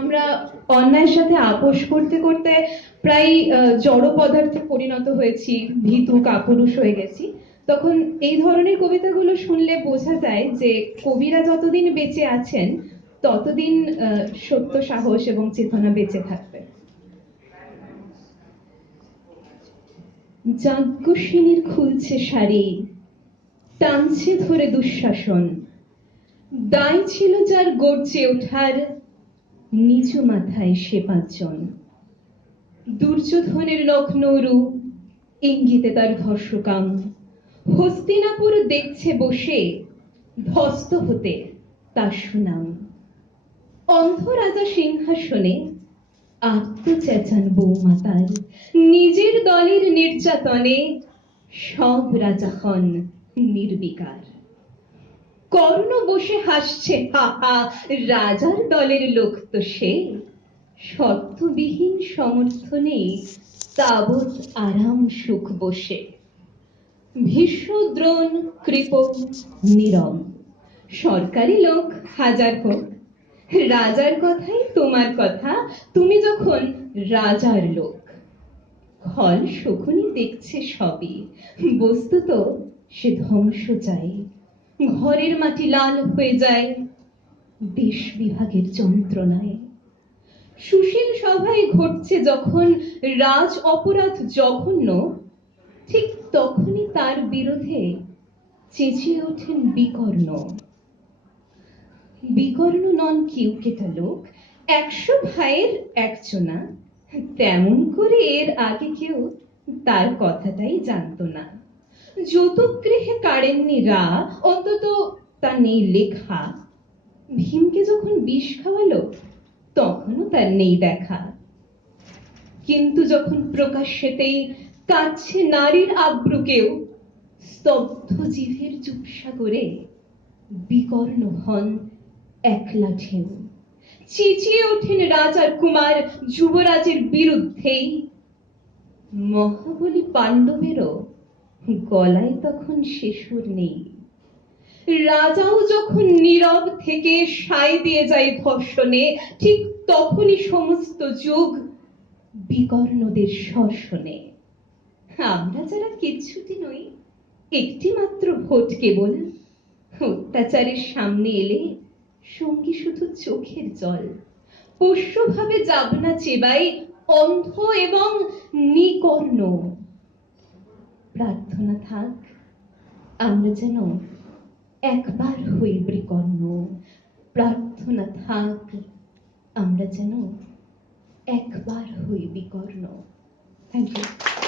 আমরা অন্যায়ের সাথে আপোষ করতে করতে প্রায় জড় পদার্থে পরিণত হয়েছি, ভীতু, কাপুরুষ হয়ে গেছি। তখন এই ধরনের কবিতাগুলো শুনলে বোঝা যায় যে কবিরা যতদিন বেঁচে আছেন, ততদিন সত্য, সাহস এবং চেতনা বেঁচে থাকবে। যাজ্ঞসিনীর খুলছে শাড়ি, টানছে ধরে দুঃশাসন। দায় ছিল যার গর্জে ওঠার নিচু মাথায় সে পাঁচজন। দুর্যোধনের নগ্নরু ইঙ্গিতে তার ধর্ষকাম। হস্তিনাপুর দেখছে বসে ধস্ত হতে তার সুনাম। অন্ধ রাজা সিংহাসনে আত্মচেঁচান বৌমাতার নিজের দলের নির্যাতনে সব রাজা হন নির্বিকার। কর্ণ বসে হাসছে, হা হা। রাজার দলের লোক তো সে। শর্তবিহীন সমর্থনে তাবৎ আরাম সুখ বসে। ভীষ্ম দ্রোণ কৃপ নীরব সরকারি লোক হাজার হোক। রাজার কথাই তোমার কথা। তুমি যখন রাজার লোক। খল শকুনি দেখছে সবই। বস্তুত সে ধ্বংস চাই। ঘরের মাটি লাল হয়ে যায়। দেশ বিভাগের যন্ত্রণায়। সুশীল সভায় ঘটছে যখন রাজ অপরাধ জঘন্য, ঠিক তখনই তার বিরোধে চেঁচিয়ে ওঠেন বিকর্ণ। বিকর্ণ নন কিউ কেটা লোক, একশো ভাইয়ের একজনা। তেমন করে এর আগে কেউ তার কথাটাই জানতো না। যৌতুক গৃহে কাড়েননি রা অন্তত তা নেই লেখা। ভীমকে যখন বিষ খাওয়ালো, তখনও তার নেই দেখা। কিন্তু যখন প্রকাশ্যেতেই কাছে নারীর আব্রুকেও, স্তব্ধ জিভের চুপসা করে বিকর্ণ হন একলা ঢেউ। চেঁচিয়ে ওঠেন রাজার কুমার যুবরাজের বিরুদ্ধেই। মহাবলী পাণ্ডবেরও গলায় তখন শিশুর নেই। রাজাও যখন নীরব থেকে সায় দিয়ে যায় ধর্ষণে, ঠিক তখনই সমস্ত যুগ বিকর্ণদের শর্ষণে আমরা যারা কিচ্ছুটি নই, একটি মাত্র ভোট কেবল। অত্যাচারের সামনে এলে সঙ্গী শুধু চোখের জল। পোষ্যভাবে যাব না চেবাই অন্ধ এবং নিকর্ণ। প্রার্থনা থাক। আমরা যেন একবার হই বিকর্ণ। প্রার্থনা থাক। আমরা যেন একবার হই বিকর্ণ। Thank you